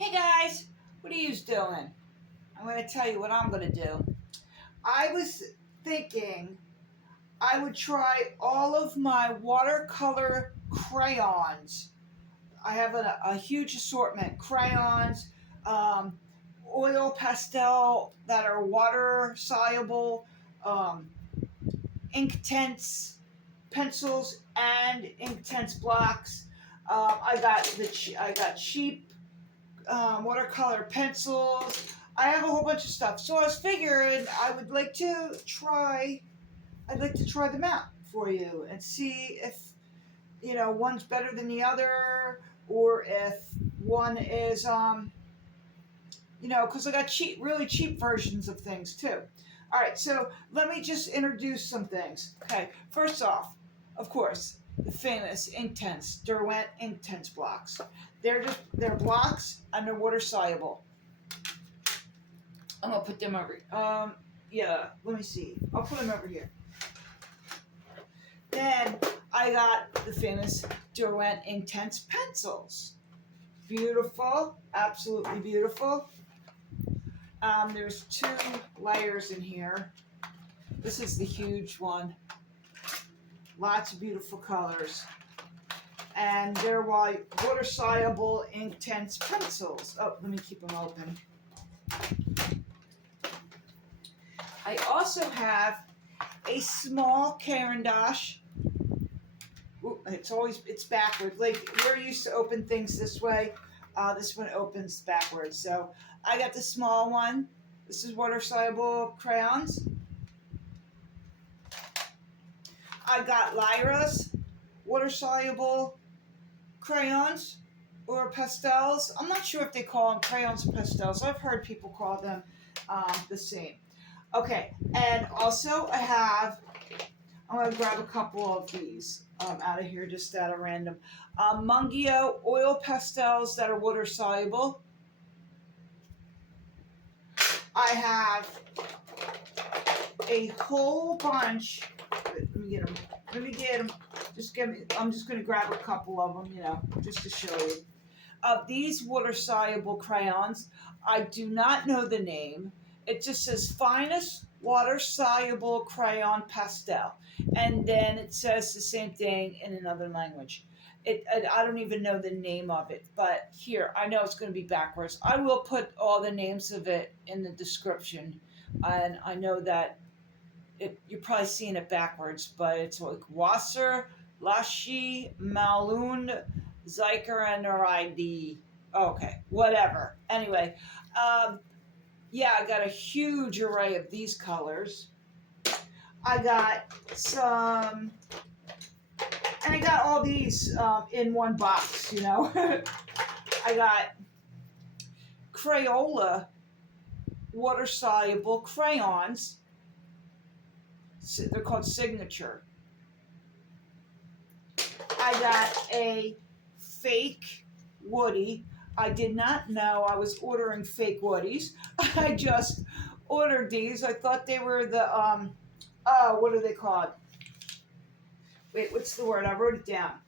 Hey guys, what are you doing? I'm going to tell you what I'm going to do. I was thinking I would try all of my watercolor crayons. I have a huge assortment: crayons, um, oil pastel that are water soluble, um, Inktense pencils and Inktense blocks. I got cheap watercolor pencils. I have a whole bunch of stuff. So I was figuring I'd like to try them out for you and see if, one's better than the other, or if one is, because I got really cheap versions of things too. All right, so let me just introduce some things. Okay, first off, of course, the famous Intense Derwent Intense blocks. They're blocks and they're water soluble. I'm gonna put them over. Yeah. Let me see. I'll put them over here. Then I got the famous Derwent Intense pencils. Beautiful, absolutely beautiful. There's 2 layers in here. This is the huge one. Lots of beautiful colors. And they're water soluble Intense pencils. Oh, let me keep them open. I also have a small CaranD'ache. Ooh, it's backwards. Like we're used to open things this way. This one opens backwards. So I got the small one. This is water soluble crayons. I got Lyra's water soluble crayons or pastels. I'm not sure if they call them crayons or pastels. I've heard people call them the same. Okay, and also I'm going to grab a couple of these out of here just out of random. Mungyo oil pastels that are water soluble. I have a whole bunch. Let me get them. I'm just going to grab a couple of them, just to show you. Of these water soluble crayons, I do not know the name. It just says finest water soluble crayon pastel. And then it says the same thing in another language. I don't even know the name of it, but here, I know it's going to be backwards. I will put all the names of it in the description. And I know that you're probably seeing it backwards, but it's like Wasser, Lösliche Mal-und Zeichenkreide. Okay, whatever. Anyway, yeah, I got a huge array of these colors. I got some, and I got all these in one box, I got Crayola water-soluble crayons. They're called Signature. I got a fake woodie. I did not know I was ordering fake woodies. I just ordered these. I thought they were the, what are they called? Wait, what's the word? I wrote it down.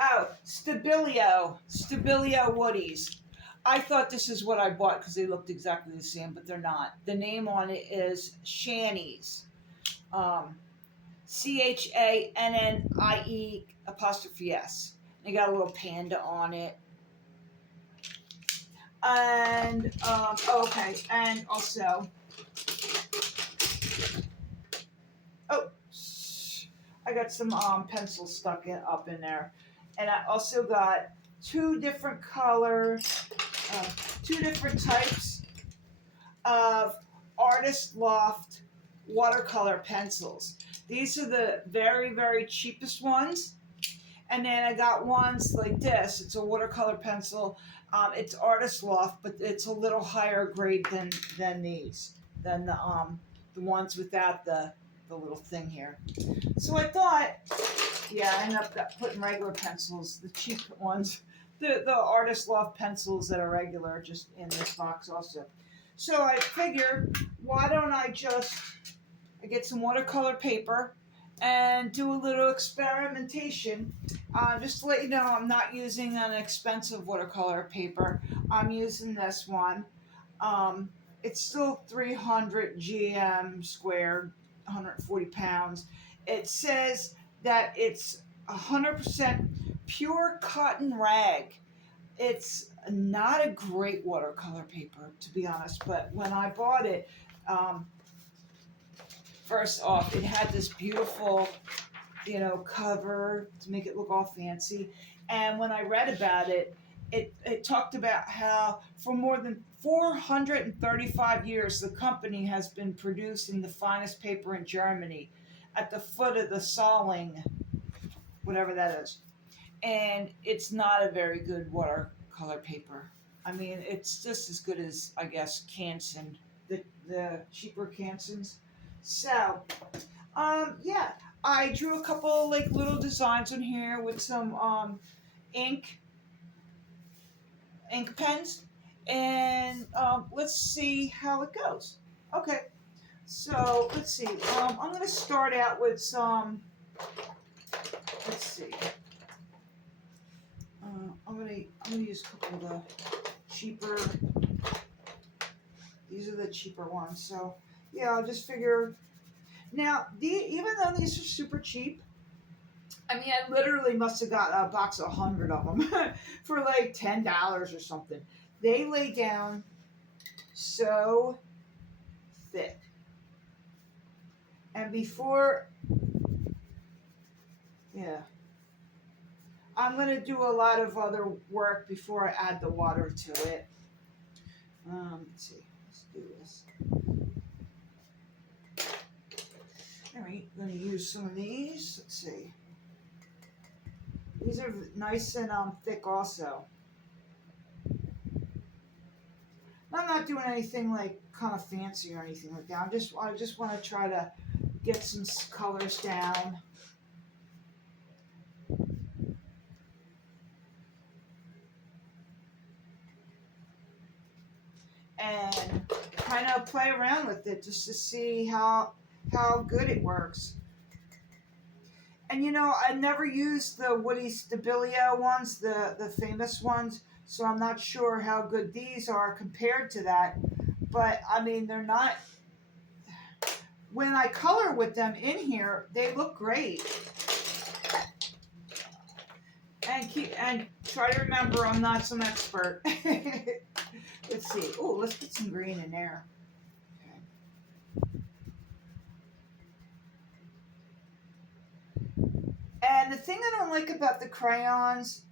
Oh, Stabilio woodies. I thought this is what I bought because they looked exactly the same, but they're not. The name on it is Channie's. CHANNIE''S. They got a little panda on it. And, okay, and also, I got some pencils stuck up in there. And I also got 2 different colors, 2 different types of Artist Loft watercolor pencils. These are the very, very cheapest ones. And then I got ones like this. It's a watercolor pencil. It's Artist Loft, but it's a little higher grade than these, than the ones without the little thing here. So I thought, yeah, I ended up putting regular pencils, the cheap ones, the Artist Loft pencils that are regular, just in this box also. So I figured, why don't I get some watercolor paper, and do a little experimentation. Just to let you know, I'm not using an expensive watercolor paper. I'm using this one. Um, it's still 300 GM squared, 140 pounds. It says that it's 100% pure cotton rag. It's not a great watercolor paper, to be honest, but when I bought it, um, first off, it had this beautiful, cover to make it look all fancy. And when I read about it, it talked about how for more than 435 years, the company has been producing the finest paper in Germany at the foot of the Soling, whatever that is. And it's not a very good watercolor paper. I mean, it's just as good as, I guess, Canson, the cheaper Cansons. So, yeah, I drew a couple like little designs on here with some ink ink pens, and let's see how it goes. Okay, so let's see. I'm gonna start out with some. Let's see. I'm gonna use a couple of the cheaper. These are the cheaper ones. So yeah, I'll just figure. Now, even though these are super cheap, I mean, I literally must have got a box of 100 of them for like $10 or something. They lay down so thick. And before, yeah, I'm going to do a lot of other work before I add the water to it. Let's see, let's do this. All right, I'm going to use some of these. Let's see. These are nice and thick also. I'm not doing anything like kind of fancy or anything like that. I just want to try to get some colors down. And kind of play around with it just to see how good it works. And I never used the Woody Stabilio ones, the famous ones, so I'm not sure how good these are compared to that. But I mean, they're not. When I color with them in here, they look great. And try to remember, I'm not some expert. Let's see. Oh, let's get some green in there. And the thing I don't like about the crayons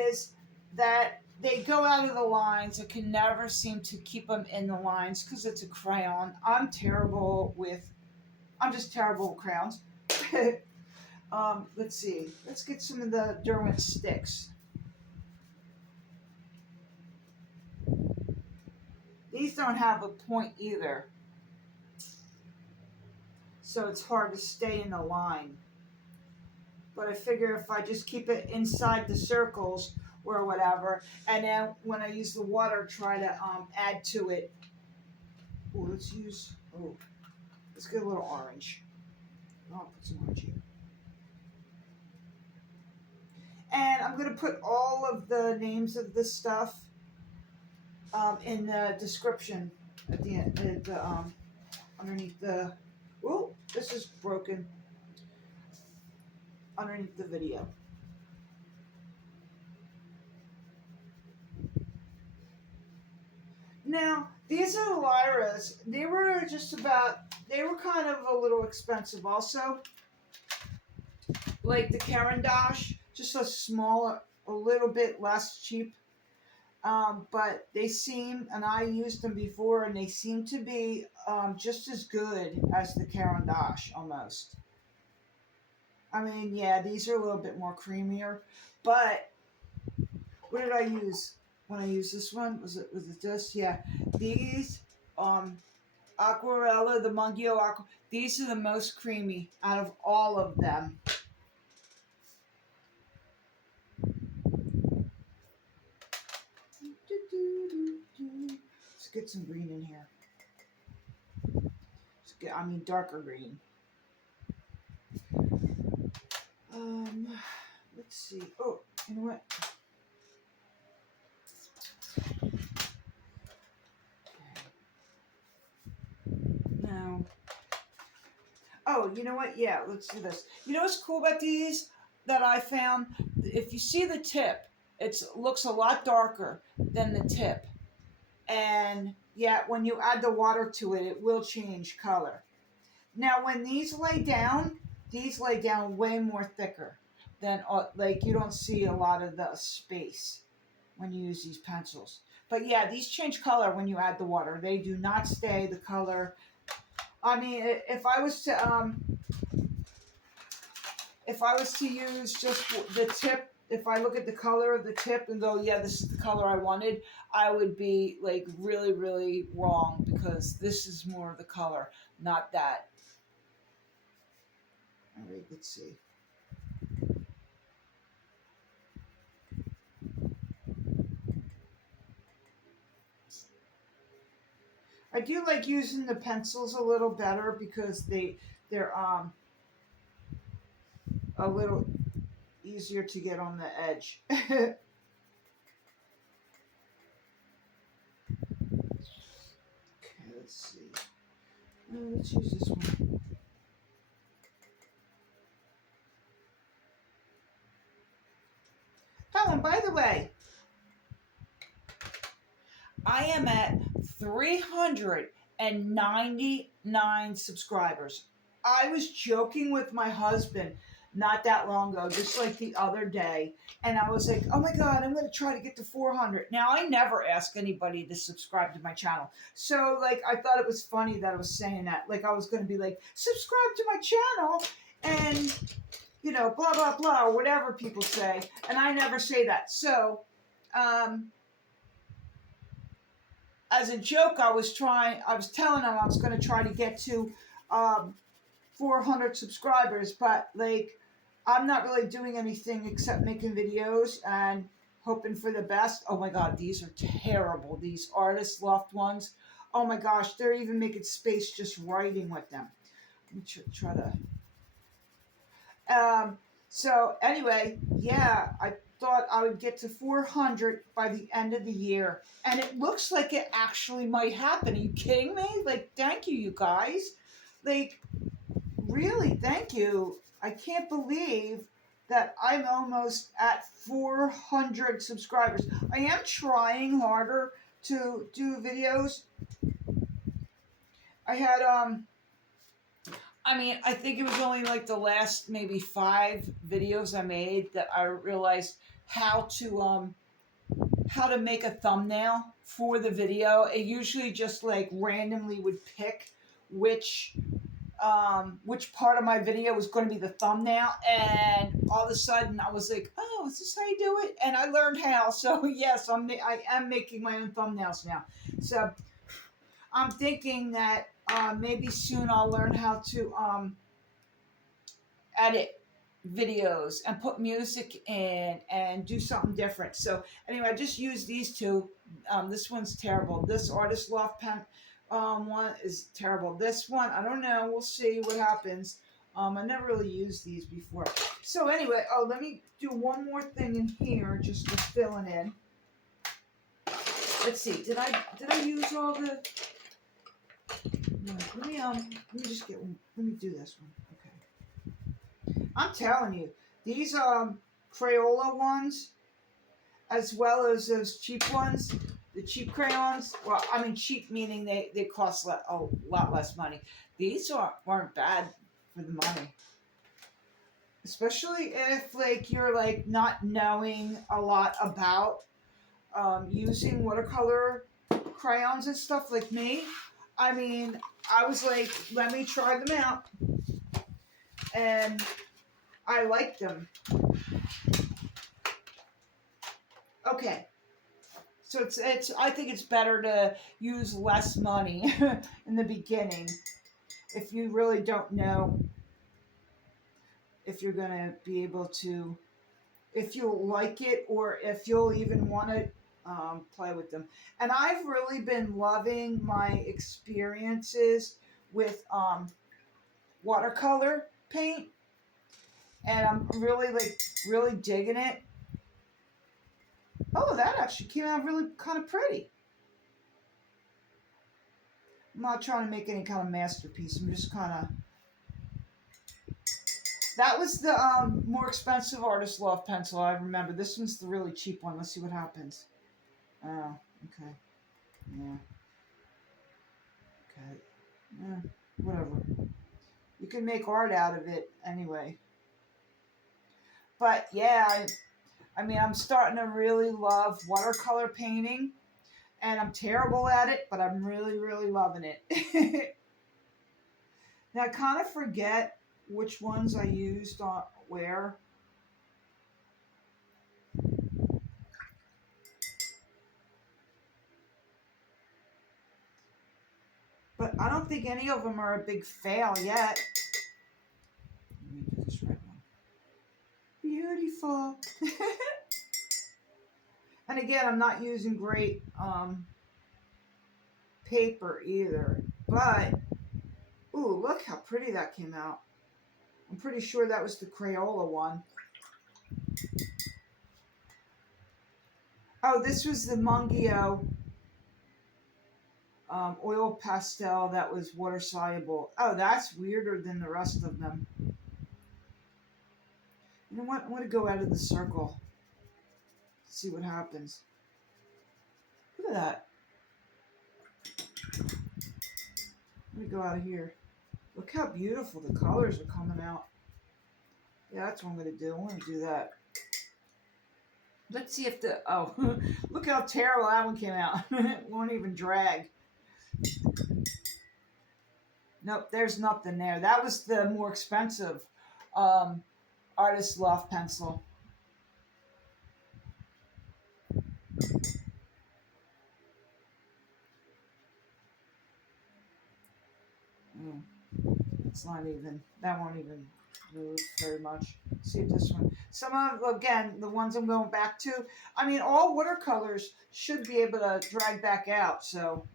is that they go out of the lines. I can never seem to keep them in the lines because it's a crayon. I'm just terrible with crayons. Let's see. Let's get some of the Derwent sticks. These don't have a point either, so it's hard to stay in the line. But I figure if I just keep it inside the circles or whatever, and then when I use the water, try to add to it. Oh, let's get a little orange. I'll put some orange here. And I'm going to put all of the names of this stuff in the description at the end, underneath the. Oh, this is broken. Underneath the video. Now, these are the Lyras. They were kind of a little expensive also. Like the CaranD'ache, just a little bit less cheap. But they seem, and I used them before, and they seem to be just as good as the CaranD'ache almost. I mean, yeah, these are a little bit more creamier, but what did I use when I used this one? Was it this? Yeah, these Aquarelle, the Mungyo Aquarelle. These are the most creamy out of all of them. Let's get some green in here. Darker green. Let's see. Oh, you know what? Now, oh, you know what? Yeah, let's do this. You know what's cool about these that I found? If you see the tip, it looks a lot darker than the tip. And yet, when you add the water to it, it will change color. Now, when these lay down way more thicker than, like, you don't see a lot of the space when you use these pencils. But yeah, these change color when you add the water. They do not stay the color. I mean, if I was to use just the tip, if I look at the color of the tip and go, yeah, this is the color I wanted, I would be like really, really wrong because this is more of the color, not that. All right, let's see. I do like using the pencils a little better because they're a little easier to get on the edge. Okay, let's see. Let's use this one. Oh, and by the way, I am at 399 subscribers. I was joking with my husband not that long ago, just like the other day, and I was like, oh my God, I'm going to try to get to 400. Now, I never ask anybody to subscribe to my channel. So, like, I thought it was funny that I was saying that. Like, I was going to be like, subscribe to my channel, and, you know, blah, blah, blah, or whatever people say. And I never say that. So, as a joke, I was telling him I was going to try to get to 400 subscribers, but like, I'm not really doing anything except making videos and hoping for the best. Oh my God, these are terrible. These artist loft ones. Oh my gosh, they're even making space just writing with them. Let me try to. So anyway, yeah, I thought I would get to 400 by the end of the year, and it looks like it actually might happen. Are you kidding me? Like, thank you, you guys. Like, really, thank you. I can't believe that I'm almost at 400 subscribers. I am trying harder to do videos. I had I mean, I think it was only like the last maybe 5 videos I made that I realized how to make a thumbnail for the video. It usually just like randomly would pick which part of my video was going to be the thumbnail, and all of a sudden I was like, oh, is this how you do it? And I learned how. So yes, I am making my own thumbnails now. So I'm thinking that maybe soon I'll learn how to edit videos and put music in and do something different. So anyway, I just used these two. This one's terrible. This artist loft pen one is terrible. This one, I don't know. We'll see what happens. I never really used these before. So anyway, let me do one more thing in here just to fill it in. Let's see. Did I use all the? No, let me just get one. Let me do this one. Okay. I'm telling you, these Crayola ones, as well as those cheap ones, the cheap crayons. Well, I mean cheap meaning they cost a lot less money. These aren't bad for the money, especially if like you're like not knowing a lot about using watercolor crayons and stuff like me. I mean, I was like, let me try them out, and I liked them. Okay. So it's I think it's better to use less money in the beginning if you really don't know if you're going to be able to, if you'll like it, or if you'll even want to play with them. And I've really been loving my experiences with watercolor paint. and I'm really digging it. Oh, that actually came out really kind of pretty. I'm not trying to make any kind of masterpiece. I'm just kind of. That was the more expensive Artist Loft pencil. I remember. This one's the really cheap one. Let's see what happens. Oh, okay. Yeah. Okay. Yeah. Whatever. You can make art out of it anyway. But yeah, I mean, I'm starting to really love watercolor painting, and I'm terrible at it, but I'm really, really loving it. Now I kind of forget which ones I used on where. But I don't think any of them are a big fail yet. Let me do this red one. Beautiful. And again, I'm not using great paper either. But, ooh, look how pretty that came out. I'm pretty sure that was the Crayola one. Oh, this was the Mungyo oil pastel that was water soluble. Oh, that's weirder than the rest of them. You know what? I'm going to go out of the circle. See what happens. Look at that. Let me go out of here. Look how beautiful the colors are coming out. Yeah, that's what I'm going to do. I'm going to do that. Let's see if the... Oh, look how terrible that one came out. It won't even drag. Nope, there's nothing there. That was the more expensive Artist Loft pencil. It's not even, that won't even move very much. See if this one, some of, again, the ones I'm going back to, I mean, all watercolors should be able to drag back out, so.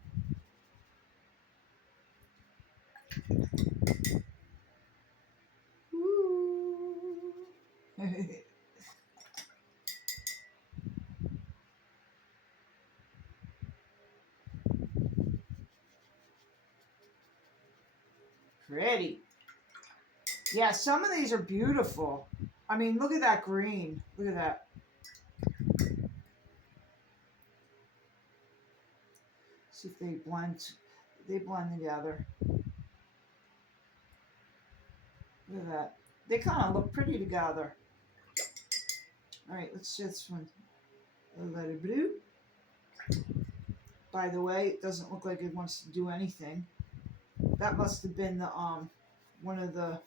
Pretty. Yeah, some of these are beautiful. I mean, look at that green. Look at that. See if they blend. They blend together. Look at that. They kind of look pretty together. All right, let's just one. Let it blue. By the way, it doesn't look like it wants to do anything. That must have been the one of the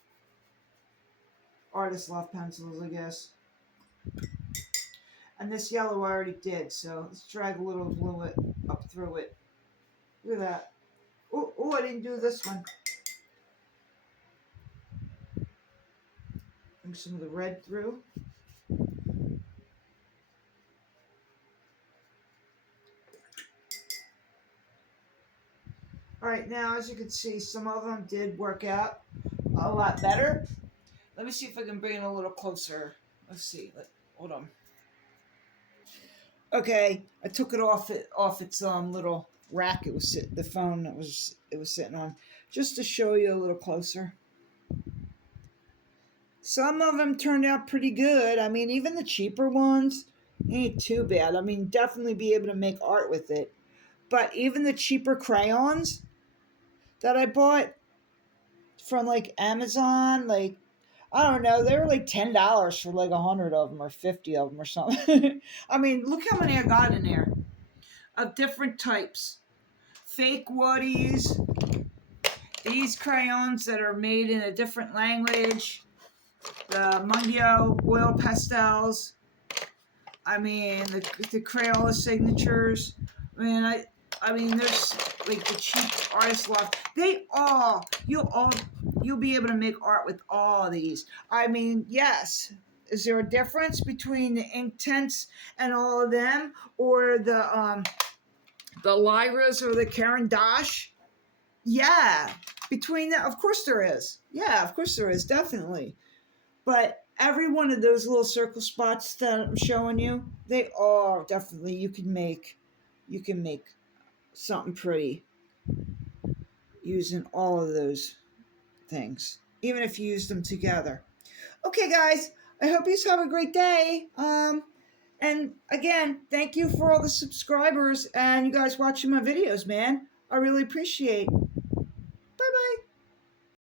Artist Loft pencils, I guess. And this yellow I already did, so let's drag a little blue up through it. Look at that. Oh, I didn't do this one. Bring some of the red through. All right, now as you can see, some of them did work out a lot better. Let me see if I can bring it a little closer. Let's see. Hold on. Okay, I took it off its little rack. It was the phone that it was sitting on, just to show you a little closer. Some of them turned out pretty good. I mean, even the cheaper ones ain't too bad. I mean, definitely be able to make art with it. But even the cheaper crayons that I bought from like Amazon, like, I don't know, they were like $10 for like 100 of them or 50 of them or something. I mean, look how many I got in there of different types. Fake woodies, these crayons that are made in a different language, the Mungyo oil pastels. I mean, the Crayola signatures. I mean, there's like the cheap Artist Loft. You'll be able to make art with all of these. I mean, yes. Is there a difference between the Intense and all of them, or the Lyras or the CaranD'ache? Yeah, between that, of course there is. Yeah, of course there is, definitely. But every one of those little circle spots that I'm showing you, they are definitely, you can make something pretty using all of those things, even if you use them together. Okay, guys, I hope you have a great day. And again, thank you for all the subscribers and you guys watching my videos, man. I really appreciate